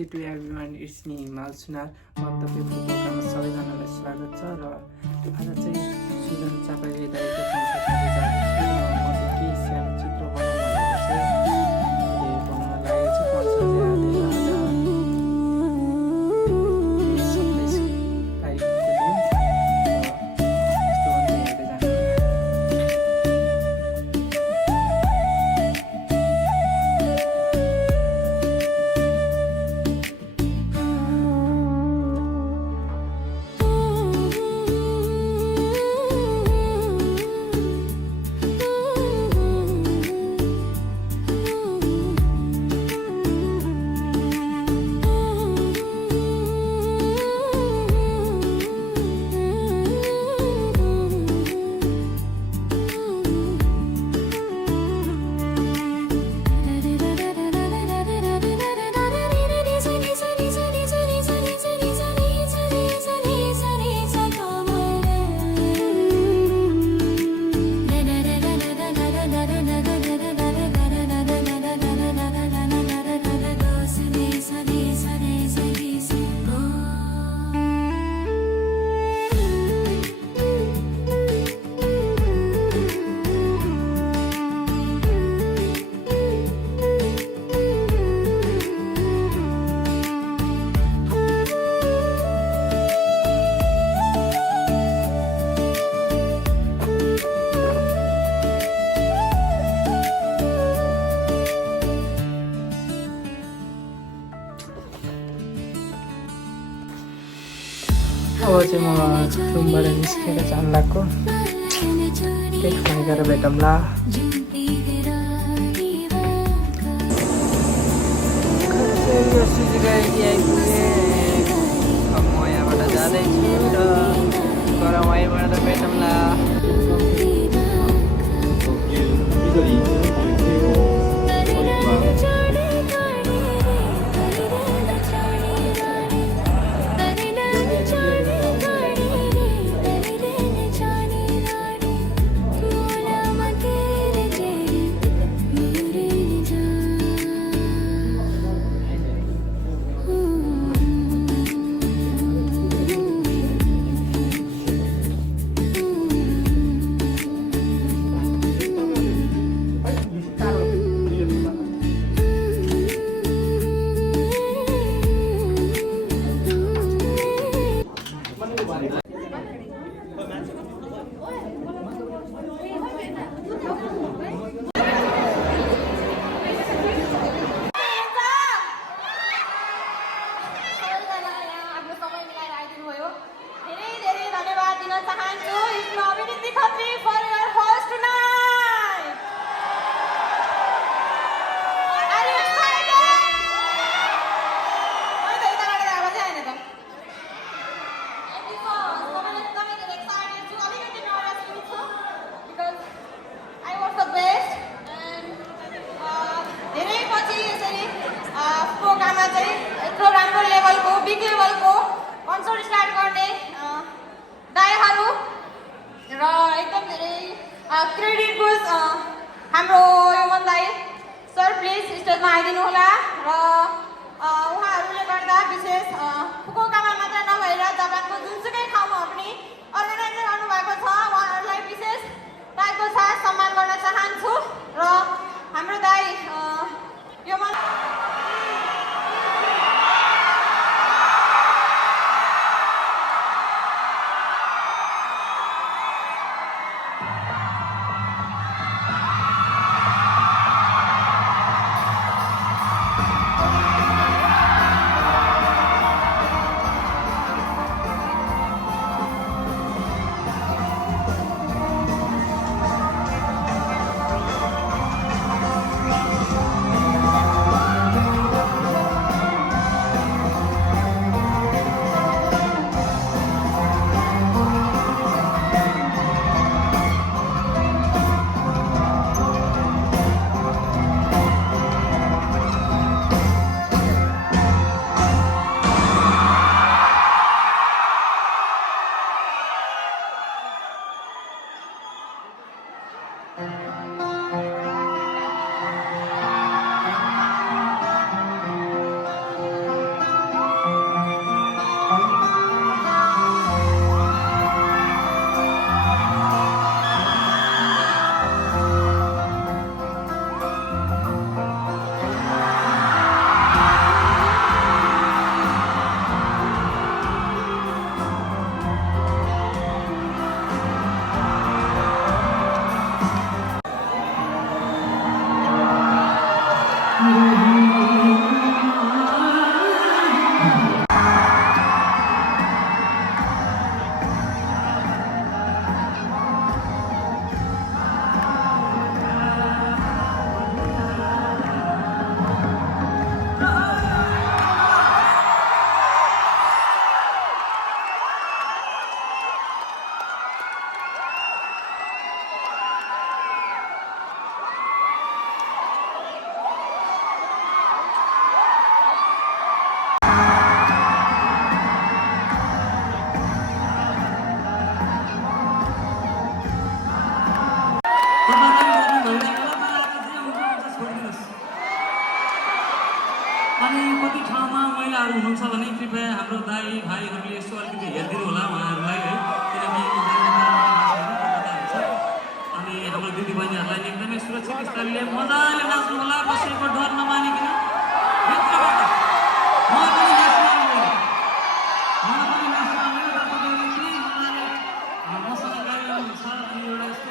नमस्ते to everyone, it's me हिमाल सुनार। मन्तव्य फुकुओकामा सबैजनालाई स्वागत छ। र आज चाहिँ सुजन चापाले दाइको कन्सर्टमा जाँदैछु र म चाहिँ के सानो चित्र बनाउनु भनेर चाहिँ अहिले बनाउन लागेको छु। कन्सर्ट चाहिँ आज 27 तारिकको दिन र यस्तो भन्दै हेर्दै जानु। अब चाहिँ म रुमबाट निस्केर जानु लाग्यो। केही खाने गरेर भेटौँला। म यहाँबाट जाँदैछु र गरम वहीँबाट भेटौँला। बिग लेभलको कन्सर्ट स्टार्ट गर्ने दाइहरू र एकदम धेरै क्रेडिट गोज हाम्रो यमन दाइ सर, प्लिज स्टेजमा आइदिनु होला। र उहाँहरूले गर्दा विशेष फुकुओकामा मात्र नभएर जापानको जुनसुकै ठाउँमा पनि अर्गनाइज गर्नुभएको छ। उहाँहरूलाई विशेष दाइको साथ सम्मान गर्न चाहन्छु। र हाम्रो दाइ यमन महिलाहरू हुनुहुन्छ भने कृपया हाम्रो दाइ भाइहरूले यसो अलिकति हेरिदिनु होला उहाँहरूलाई है, किनकि अनि हाम्रो दिदीबहिनीहरूलाई एकदमै सुरक्षित स्तरले मजाले नाच्नु होला, कसैको डर नमानिकन भित्रबाट मलाई पनि नाच्न आउँदैन, तपाईँहरूले केही मजाले मसँग गाइरहनुहुन्छ अनि एउटा यस्तो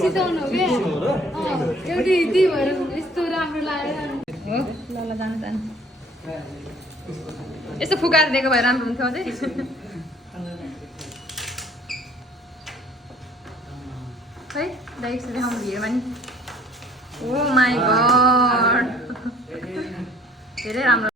चिताउनु क्या एउटी यति भएर यस्तो राम्रो लागेर हो ल ल जानु जानु यस्तो फुकाएर दिएको भए राम्रो हुन्थ्यो अझै खै दाइ यसो देखाउनु भिडियोमा नि ओ माई गड धेरै राम्रो